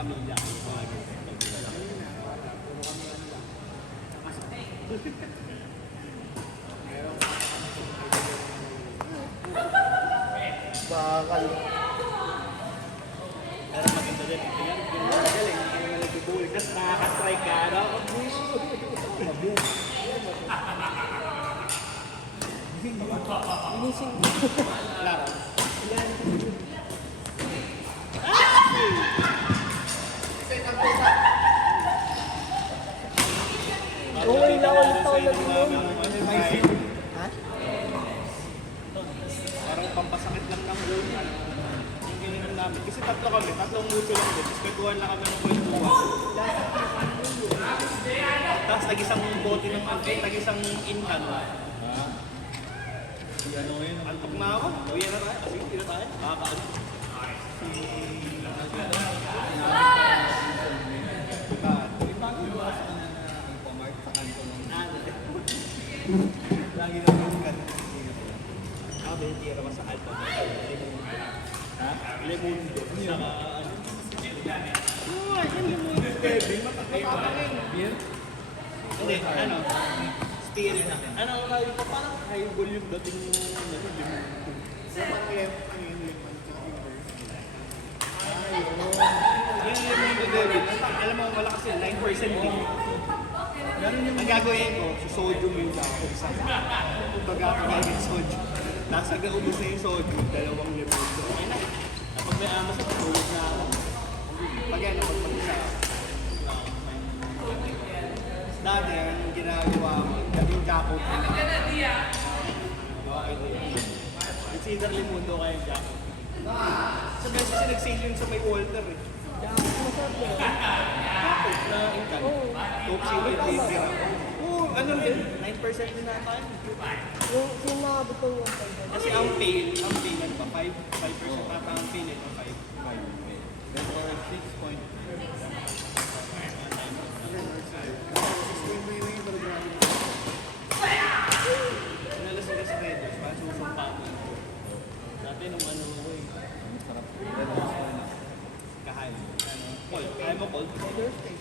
pamilya. Bakal. Pero maganda din. Galing, hindi naman nagbubulig. Tapos nakaka-strike ka, no? Inising. Laro. Okay lang, ulit taon na din yun. Ha? Parang pampasakit lang ng goal. Yung gininom namin. Kasi tatlo kami, tatlong mucho lang din. Tapos kwentuhan lang kami ng kwentuhan. Tapos nag-isang bote ng pantay, nag-isang inhan. Antok na ako. Uwi na tayo. Kasi hindi na tayo. Nakakaano. Lagi na yung kan. May tira ka sa alta. Ha? Lemundo. Saka ano? Oo, yan Lemundo. Baby, matakapangin. Beer? Hindi, ano? Spirit na. Ano, kayo pa parang highball yung dating mo. Lemundo. Yung Lemundo, David. Alam mo, malakas yun. 9% din. Ang gagawin ko, sodium yung dahil sa kumbaga kagagin sodium. Nasa gaubos na yung sodium, dalawang Lemundo. Ayun na. Kapag may amas sa patulog na ako. Pag yan, napagpag-isa. Dati, ang ginagawa ko, yung jackpot. It's either Lemundo kaya yung jackpot. Sa beses sinag-sale yun sa may Walter eh. Jackpot na inkan. Coke Zero yung tira. Oo, ano din? 9% din na tayo. Yung sinabot ko yung Kasi ang pale ano ba? 5% ata ang pale ito, 5. Therefore, 6 point. Nalasing ka sa Redders, parang susumpa mo. Dati nung ano ko eh, Sarap. kahain. Ano? Cold. Kaya mo cold? Thursday.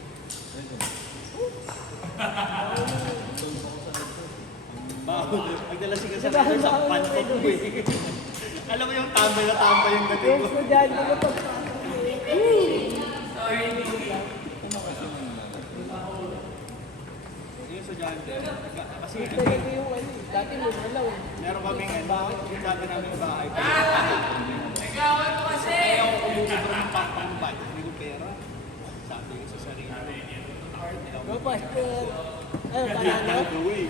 Baho. Pagdalasing ka sa Redders, ang pantot mo eh. Alam mo yung tambay na tambay yung dating yung mo. estudyante ko pag Yung estudyante, kasi talaga yung ano, dati mo malaw. meron kaming yung dati namin bahay. Kaya ako kumulit ng pang-bike. Hindi ko pera. Sabi ko sa sarili ko. Go Pastor. Ano, panalo? Gagawin.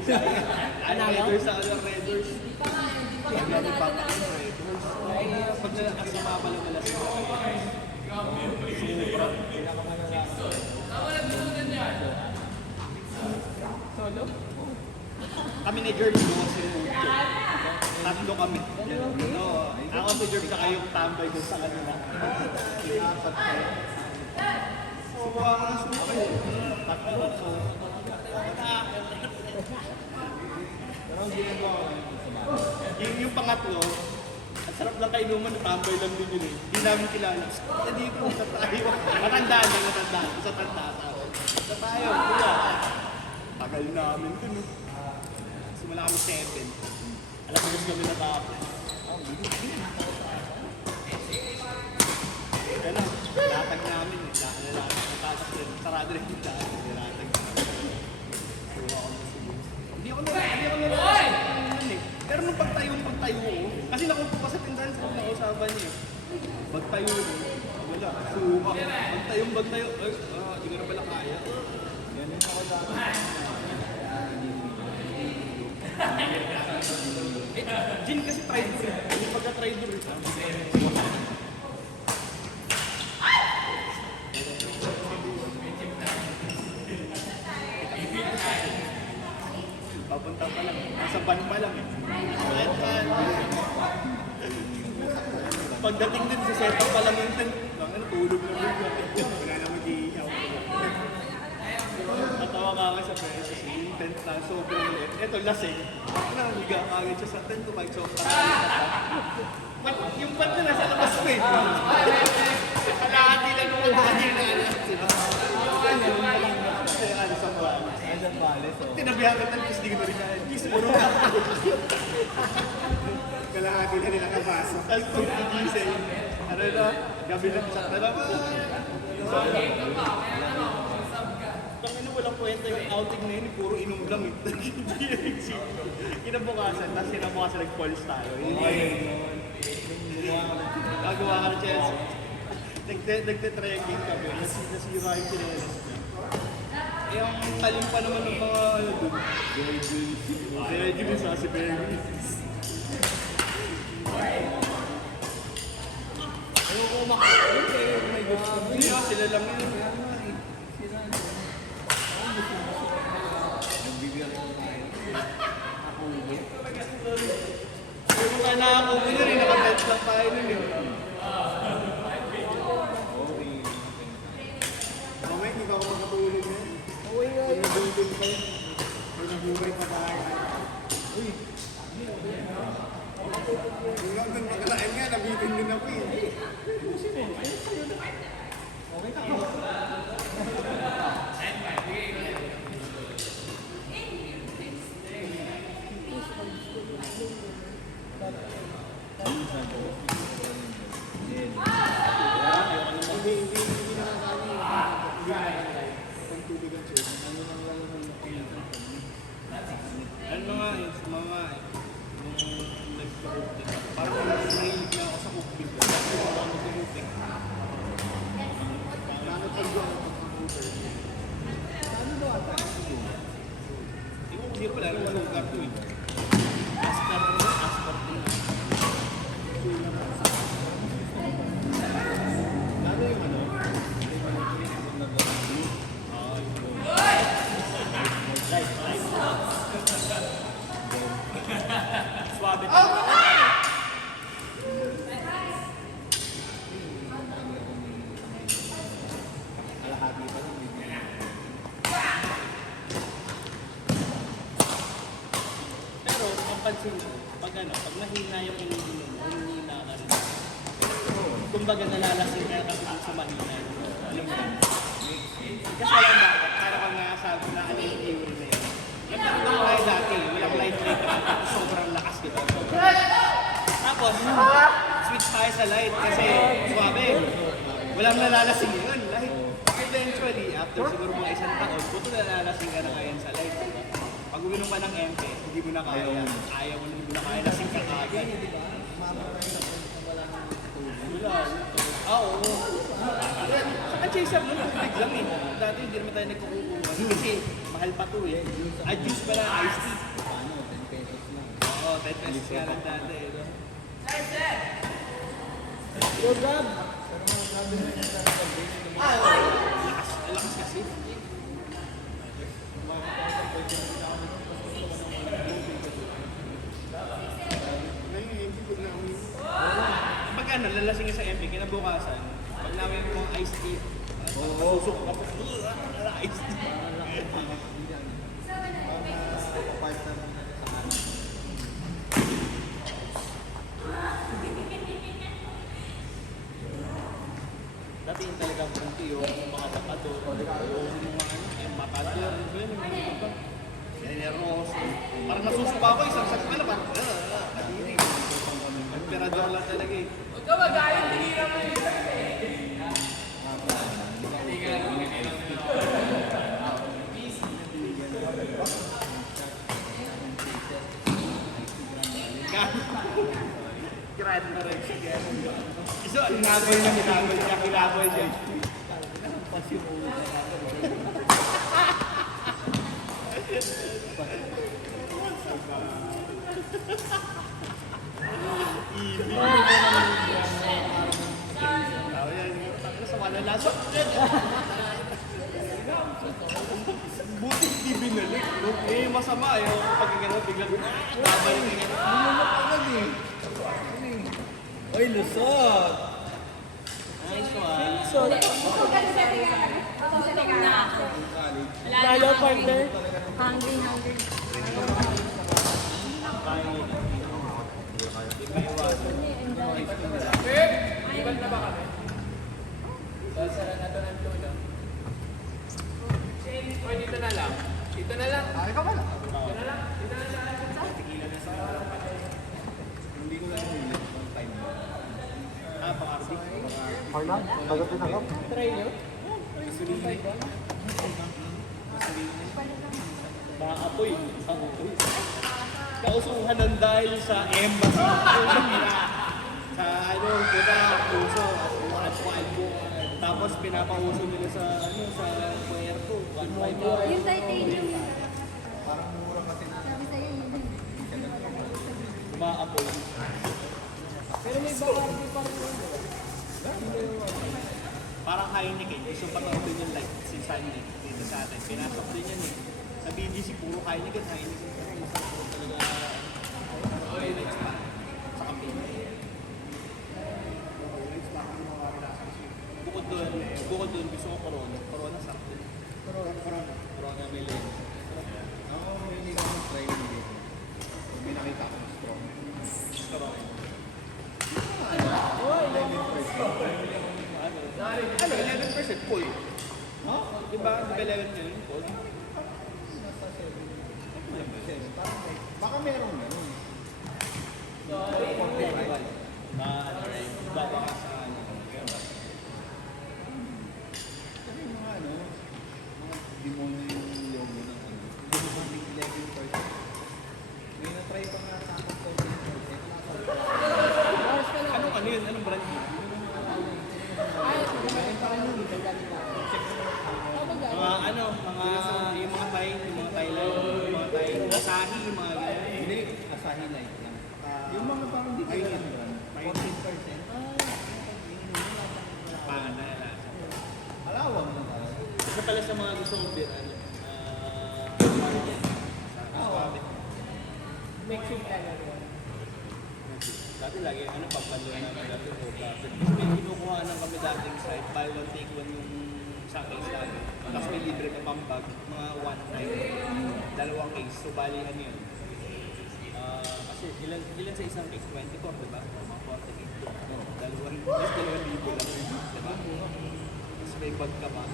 Panalo? Raiders sa other Raiders. Sabi natin papakang Raiders. Pag nakasama lang nila sa Solo? kami ni Jerv doon si Mucho. Tatlo kami. Oo. Ako si Jerv saka yung tambay doon sa kanila. Apat kayo. Subuha ko na subuha. Tatlo. Pero ang ginagawa ko sa bahay. Yung pangatlo, ang sarap lang kainuman, tambay lang din yun eh. Hindi namin kilala. Sa dito, sa tayo. Matandaan lang, matandaan. Sa tanda sa tayo, kuya. Tagal namin dun eh. Simula kami 7. Alam mo, gusto kami natapos. Kaya lang, latag namin eh. Natatak din. Sarado rin yung daan. Latag namin. Suwa ko na siguro. Hindi ako nalakas eh. Pero nung pagtayo ko, kasi nakupo pa sa tindahan sa nakausapan niya. Pagtayo ko, wala. Suka. Pagtayo. Ay, hindi ko na pala kaya. Yan yung ako dami. Gin kasi trader eh. Yung pagka-trader eh. Papunta pa lang. Nasa van pa lang eh. Pagdating din sa setup pa lang yung tent. Ano, tulog na rin. Wala na mag-iiyaw. Natawa ka nga sa preso. Yung tent na sobrang ulit. Ito, lasing. Higa ka agad siya sa tent ko. Kahit sobrang ulit. Yung pant na nasa labas ko eh. Kalahati lang naman. Pales, oh. Tinabihan ka talaga, hindi ko na rin kaya. Kiss mo rin ako. Kalahati na nila kapasok. Tapos kung gigising, ano na, gabi na chat na naman. Tangina, walang kwenta yung outing na yun, puro inom lang eh. Kinabukasan, tapos kinabukasan nag-falls tayo. Gagawa ka ng Chelsea. Nagte-trekking kami, nasira yung kinelas niya. Yung talim pa naman ng mga ano doon. Virgin sa si Virgin. Ayoko makakalot eh. May gusto. Hindi nga, sila lang yun. Nagbibigyan ko tayo. Ako uwi. Kung ka nakakuha nyo rin, nakatent lang tayo nun eh. Okay. Mamaya hindi pa ako makatulog eh. Okay nga yun. Nabulog pa yun. May nabuhay pa tayo. Uy. Yung lang doon pagkalaan nga, nabitin din ako eh. Okay ka. Hindi naman kami. Hindi naman ang tubig ang chip. Ano nang lalabas ng Ano nga eh, mga eh. Nung nagpa-cooking ako. Parang nahilig na ako sa cooking. Kasi ako mag-cooking. Bakit pag doon ang computer? Ano ba ata? Hindi ko pala, ano lugar to eh. Asper ko, Asper ko. Lalo yung ano? Swabe. Kalahati pa lang. Bibigyan. Pero, ang pansin ko, pag ano, pag mahina yung iniinom, humihina ka rin. Kumbaga nalalasing ka kasi sa mahina. Alam mo yan? Kasi alam bakit, para kang nasabi na ano yung theory na yun. Yung tatlo tayo dati, walang light rate, sobrang lakas dito. Tapos, switch tayo sa light kasi suwabe. Walang nalalasing yun. Like, eventually, after siguro mga isang taon, buto nalalasing ka na ngayon sa light. Pag uminom ka ng MP, hindi mo na kaya. Ayaw mo na kaya, lasing ka kagad. Wala. Oo. Saka chaser nun, tubig lang eh. Dati hindi naman tayo nagkukuha. Kasi mahal pa to eh. Juice pa lang, iced tea. Paano? 10 pesos lang. Oo, 10 pesos nga lang dati eh. No? Yo, Gab! Lakas kasi. Ngayon, hindi ko na uwi. Pag ano, lalasing sa MP, kinabukasan, pag namin mo iced tea, susok ka po. Iced tea. Dati yung talagang bunti yung mga matador. Yung mga ano, yung matador. Yung mga iba. Generoso. Parang nasusuka ako, isang sabi pala parang, kadiri. Emperador lang talaga eh. Huwag ka magalit, tinira mo yung Grad na rin siya. Iso, kinaboy siya. Tao yan, takot sa wala lasok. Buti hindi binalik. Eh, masama eh. Pag gano'n, biglang babalik na gano'n. Uy, lusot! Nice one. So, lalo partner. Hungry. Dito na lang. lang. Pagdating ako. Try nyo? Maapoy. Ang apoy. Kausuhan ng dahil sa embassy. Sa ano, kita, puso. At tapos pinapauso nila sa ano sa puerto. 1.5. Yung titanium. Parang mura kasi na. Sabi sa'yo yun. Maapoy. Pero may bakardi pa rin yun. Parang Heineken. Gusto pa din yung light si Sunny dito sa atin. Pinasok din yan eh. Sa BGC, puro Heineken. Heineken. Talaga highlights pa. Sa kape. Bukod doon, gusto ko Corona. Corona sarap din. Corona may lane. Ako, hindi ka mag-try yung dito. May nakita ko strong. Corona. Ano, 11% full. Huh? Diba? Diba 11 yun? Full? Baka meron ganun. Baka sa ano. Kasi yung mga ano, mga demonyo yung logo ng ano. Hindi 11%. May na-try pa nga sa akin 13%. Ano yun? Anong brand yun? Ay, gumaling pa rin yun. Galing na. Mga ano, yung mga Thai, yung mga Thailand, yung mga Thai, Asahi, yung mga ganyan. Hindi, Asahi Light lang. Yung mga parang di kayo yan, 14%. Pangan na nila. Alawang na tayo. Isa pala sa mga gusto mong beer, ano, Suave. Mexican ano yun. Dati lagi, ano, pagpalo namin dati, Kasi may kinukuha ng kami dating site, buy one, take one yung sa case namin. Tapos may libre ka pang bag, mga one time, dalawang case. So, bali, ano yun? Kasi ilan sa isang case? 24, diba? O mga 40 case. Dalawang libo lang, diba? Tapos may bag ka pa.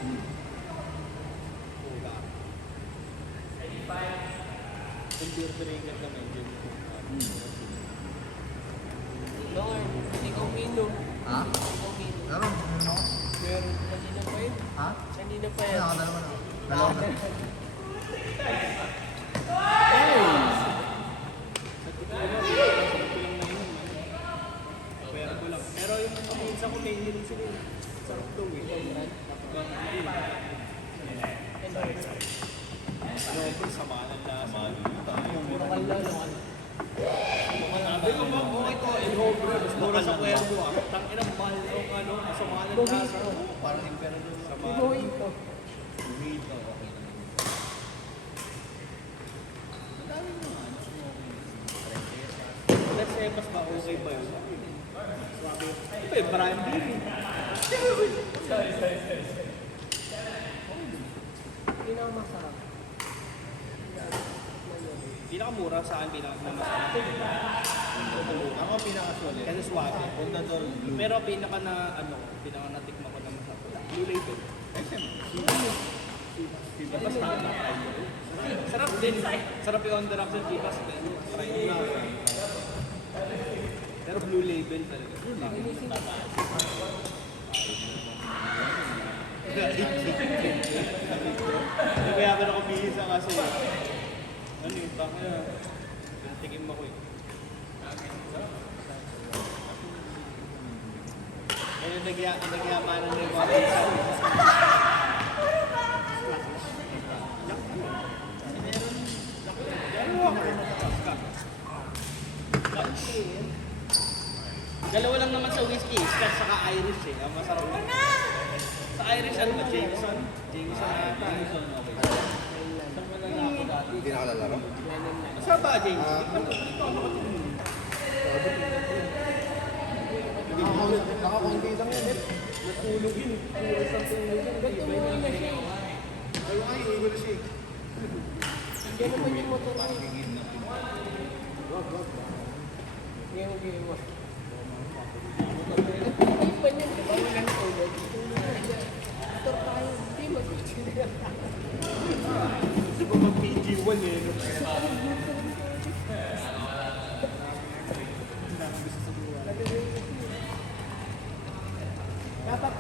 Puga. Kung beer drinker ka medyo. Lord, hindi ko uminom. Ha? Hindi ko uminom. Meron. Meron ako. Pero kanina pa yun. Ha? Kanina pa Ay, yan. nakadalawa na. Dalawa na. Pero yung paminsan ko may hiling sila eh. Sarap daw eh. Ano ko sama ng lasa. Lokal na, lokal. Sabi ko ba, ito, in-home mas mura sa Cuervo ah. Tangin ang mahal ng ano, masama ng lasa. Parang emperador. Sama. Ibuhin ko. Mojito, okay lang. Ang dami mo nga, ano, Let's say, mas ba okay ba yun? Sabi, ito yung branding eh. Pinamasarap. Pinakamura sa akin, pinakamasarap. Ako pinakasulit. Kasi suwabe. Contador Blue. Pero pinaka na, ano, pinaka natikma ko na masarap. Blue Label. Ay, siyempre. Chivas na. Sarap din. Sarap yung on the rocks ng Chivas. Try mo na. Pero Blue Label talaga. Hindi kaya ako nakabihisa kasi ano yung baka tikim ako eh. Kaya nagyamanan na yung mga pinsan. Dalawa lang naman sa whiskey, Scotch saka Irish eh. Ang masarap na. Sa Irish, ano ba? Jameson? Jameson ata. Jameson, okay. Saan mo lang ako dati? Hindi nakalalaro. Saan ba, Jameson? Dito ako nakatingin. Nakakunti lang yan. Natulog yun. Tulog sa tulog yun. Ba't umuwi na siya? Ay, ay, igo na siya. Yan naman yung motor ko. Gigid na pinto. Yung giwa. Ay, pa niyan. Di ba walang tulog? Tulog na siya. Motor tayo. Di ba? Di ba mag-PG1 eh? Dapat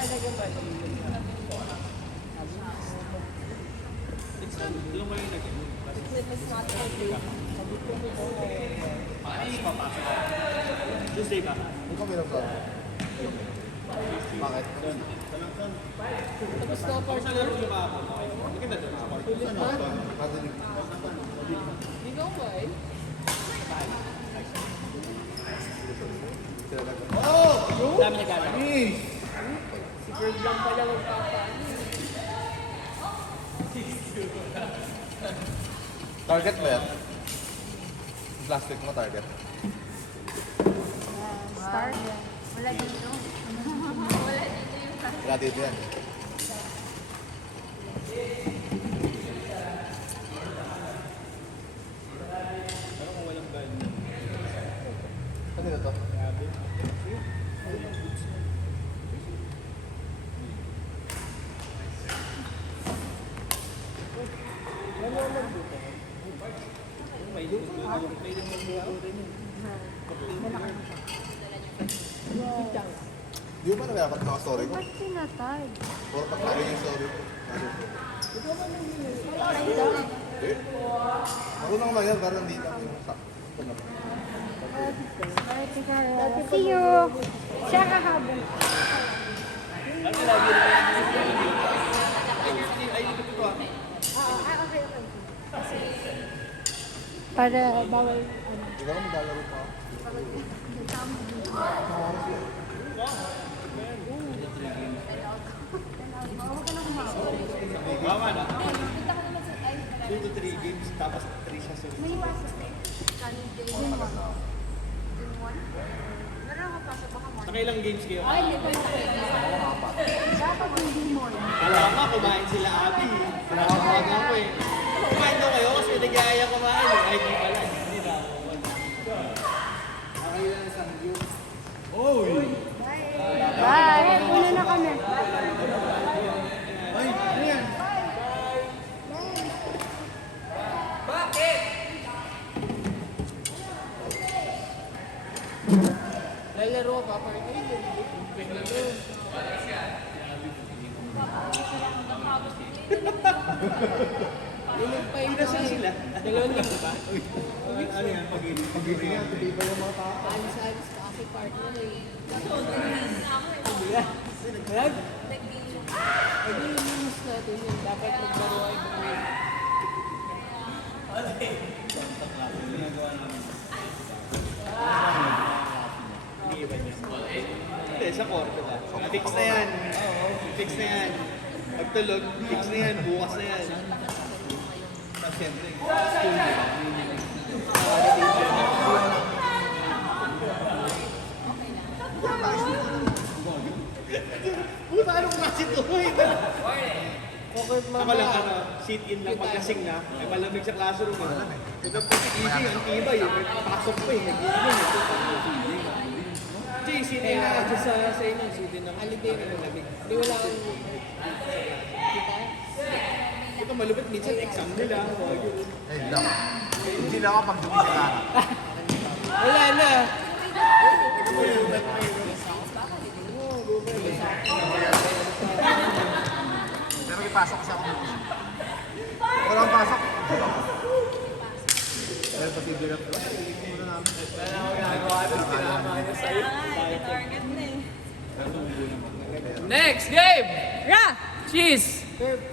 Tulong kayo na ganun. It's not okay. Tuesday ka? Hindi ko meron ba? Bakit? Tapos na part Sa laro nyo kahapon. Maganda doon ako. ulit ba? Madilig. Di ba ba eh? Dami na gano'n. Si Bird lang pala magpapaano. Target ba yan? Plastic mo target. Star? Wala dito. Wala dito yung star. Wala dito yan. Pero kung walang gano'n. Ano na to? May lumang rin yun. Di ba na dapat mga story ko? Ba't pinatay? Puro pagkali yung story ko. Eh? Ako nang mayan, pero hindi lang yung sakto. See you! Siya kahabol. Ano lagi rin yan? Ay, hindi ko ito Okay. Para bawal, Di ba maglalaro pa ako? Bawa na. 2 to 3 games, tapos 3 siya sa may iwasan. June 1. Meron ako pasok baka mo. Nakailang games kayo? Ay, hindi ko na pwede. Dapat hindi mo. Kala nga, kumain sila Abby. Pinakabagan ko eh. Kumain daw kayo kasi nag-aaya kumain eh. Ay, di pala. Hindi na ako. Nakailan na isang view. Oy! Bye! Una na kami. Ay, ano yan? Lalaro ka pa rin. Ilang pa yung Nasaan sila? Dalawang linggo ba? Ano yan? Pag-ibig yan. Alis-alis ka kasi partner eh. Alam? Hindi yung minus natin yun. Dapat maglaro ay bumili. Hindi iba niya. Hindi, sa korte ba? Fix na yan. Fix na yan. Pagtulog, fix na yan. Bukas na yan. Tapos siyempre, school na. Puta, anong klase to? Ako lang, sit-in lang pagkasing na. Ay malamig sa classroom. Punta po si EJ, ang tibay. May pasok pa eh. Nag-iinom eh. Jay, sino yung Sa inyo, sutin ng alibay na malamig. Hindi wala kang kita. ito malupit minsan exam nila. Eh, lang. Hindi lang ako pag dumisita. Wala na. Pero ipasok kasi ako dito. Walang pasok. Pero posible na. Next game! Yeah! Cheese! Curve.